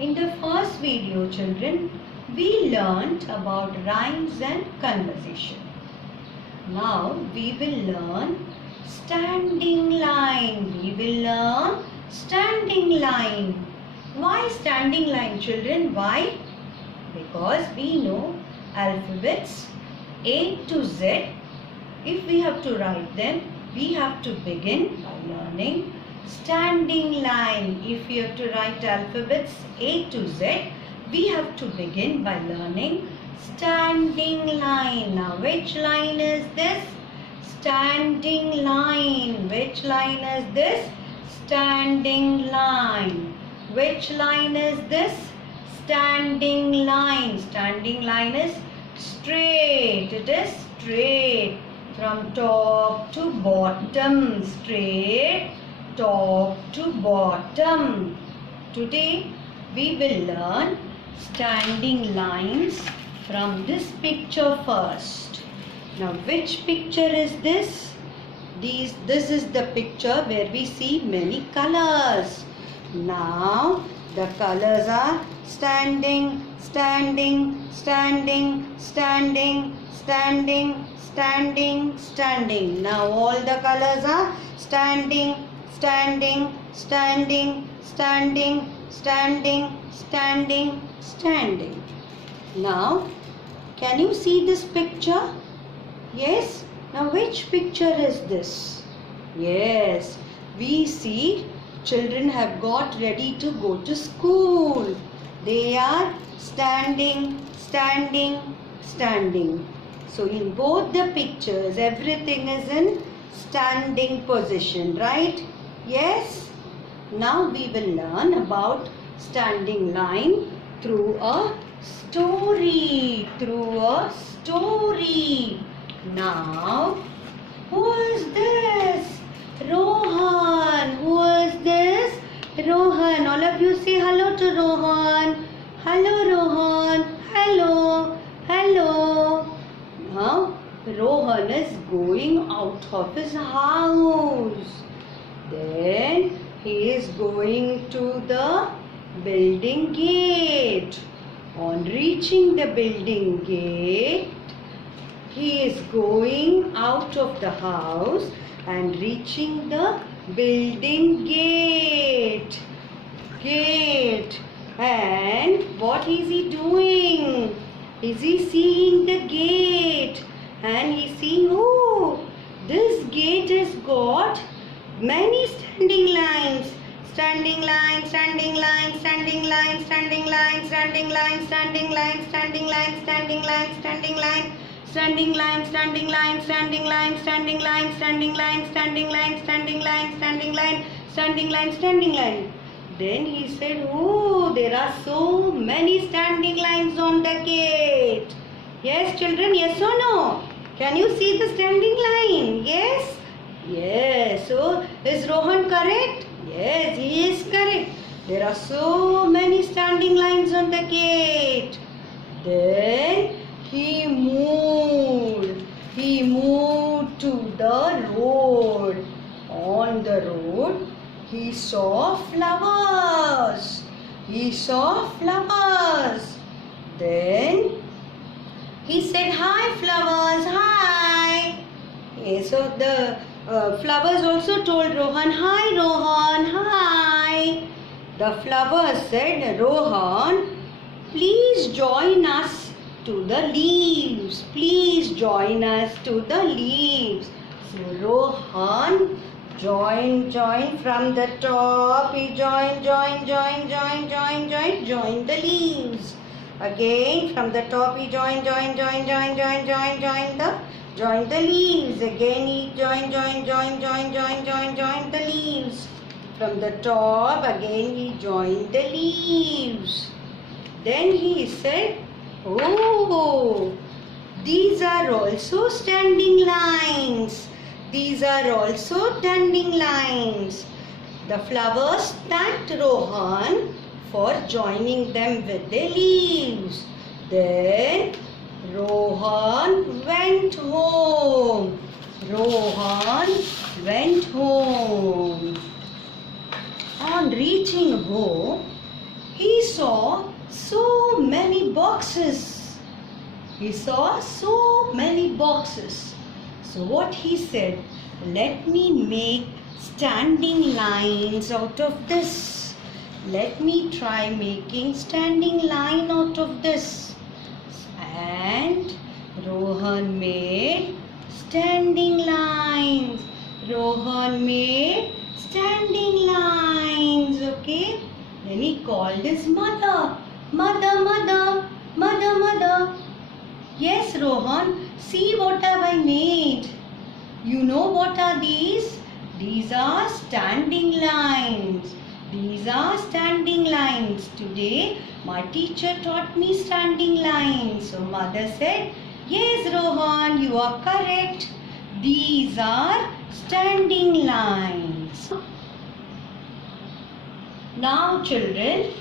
In the first video, children, we learnt about rhymes and conversation. Now we will learn standing line. We will learn standing line. Why standing line, children? Why? Because we know alphabets A to Z. If we have to write them, we have to begin by learning standing line. If we have to write alphabets A to Z, we have to begin by learning standing line. Now, which line is this? Standing line. Which line is this? Standing line. Which line is this? Standing line. Standing line is straight. It is straight from top to bottom. Straight top to bottom. Today we will learn standing lines from this picture first. Now, which picture is this? This is the picture where we see many colors. Now the colors are standing, standing, standing, standing, standing, standing, standing. Now all the colors are standing, standing, standing, standing, standing, standing, standing. Now, can you see this picture? Yes. Now, which picture is this? Yes. We see children have got ready to go to school. They are standing, standing, standing. So, in both the pictures, everything is in standing position, right? Yes. Now we will learn about standing line through a story. Through a story. Now, who is this? Rohan. Who is this? Rohan. All of you say hello to Rohan. Hello, Rohan. Hello. Hello. Now, Rohan is going out of his house. Then he is going to the building gate. On reaching the building gate, he is going out of the house and reaching the building gate. And what is he doing? Is he seeing the gate? And he seeing, oh, this gate has got many standing lines. Standing line, standing line, standing line, standing line, standing line, standing line, standing line, standing line, standing line, standing line, standing line, standing line, standing line, standing line, standing line, standing line, standing line, standing line, standing line. Then he said, oh, there are so many standing lines on the gate. Yes, children, yes or no? Can you see the standing line? Yes? Yes. So, is Rohan correct? Yes, he is correct. There are so many standing lines on the gate. Then he moved. He moved to the road. On the road, he saw flowers. He saw flowers. Then he said, hi flowers, hi. Yes, so the flowers also told Rohan, hi Rohan, hi. The flowers said, Rohan, please join us to the leaves. Please join us to the leaves. So Rohan joined from the top. He joined the leaves. Again from the top he joined the leaves. Again he joined the leaves. From the top again he joined the leaves. Then he said, oh, these are also standing lines. These are also standing lines. The flowers thanked Rohan for joining them with the leaves. Then Rohan went home. Rohan went home. On reaching home, he saw so many boxes. He saw so many boxes. So what he said, let me make standing lines out of this. Let me try making standing line out of this. And Rohan made standing lines. Rohan made standing lines. Okay. Then he called his mother. Mother, mother, mother, mother. Yes, Rohan, see what have I made. You know what are these? These are standing lines. These are standing lines. Today, my teacher taught me standing lines. So, mother said, yes, Rohan, you are correct. These are standing lines. Now, children,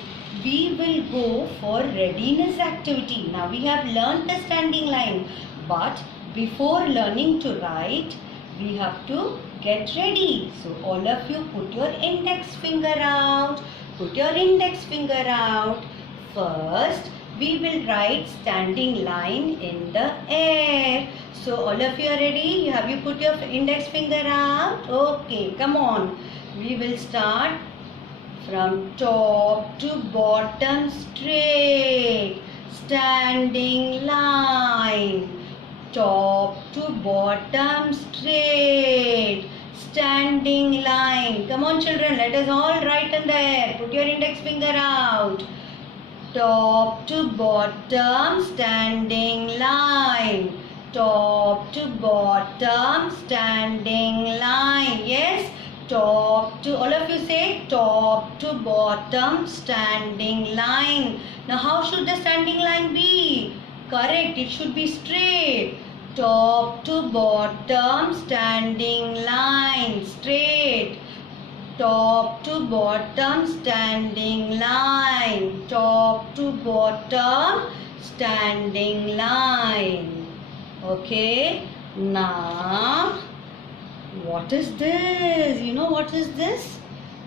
we will go for readiness activity. Now, we have learnt the standing line. But before learning to write, we have to get ready. So, all of you put your index finger out. Put your index finger out. First, we will write standing line in the air. So, all of you are ready? Have you put your index finger out? Okay, come on. We will start from top to bottom straight. Standing line. Top to bottom straight. Standing line. Come on children, let us all write in there. Put your index finger out. Top to bottom standing line. Top to bottom standing line. Yes. Top to, all of you say top to bottom standing line. Now how should the standing line be? Correct, it should be straight. Top to bottom standing line. Straight. Top to bottom standing line. Top to bottom standing line. Okay. Now, what is this? You know what is this?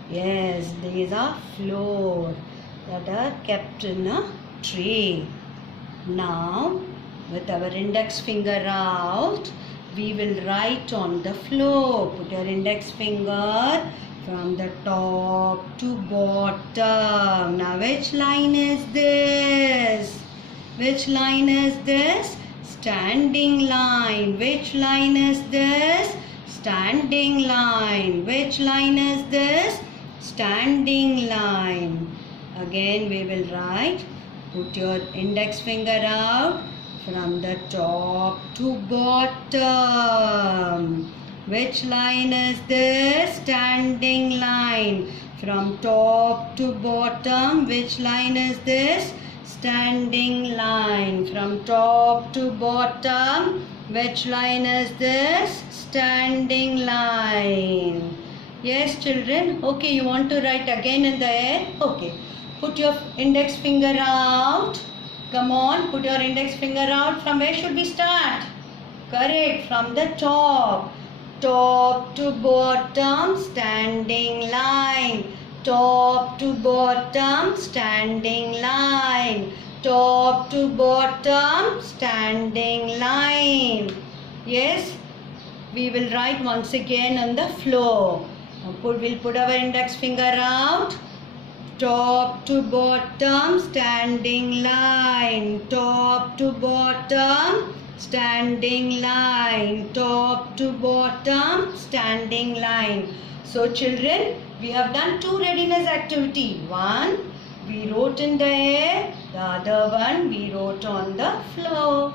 Yes, these are flour that are kept in a tray. Now, with our index finger out, we will write on the floor. Put your index finger from the top to bottom. Now, which line is this? Which line is this? Standing line. Which line is this? Standing line. Which line is this? Standing line. Again, we will write. Put your index finger out from the top to bottom. Which line is this? Standing line. From top to bottom, which line is this? Standing line. From top to bottom, which line is this? Standing line. Yes, children? Okay, you want to write again in the air? Okay. Put your index finger out. Come on, put your index finger out. From where should we start? Correct, from the top. Top to bottom, standing line. Top to bottom, standing line. Top to bottom, standing line. Yes, we will write once again on the floor. We'll put our index finger out. Top to bottom standing line. Top to bottom standing line. Top to bottom standing line. So children, we have done two readiness activity. One we wrote in the air, the other one we wrote on the floor.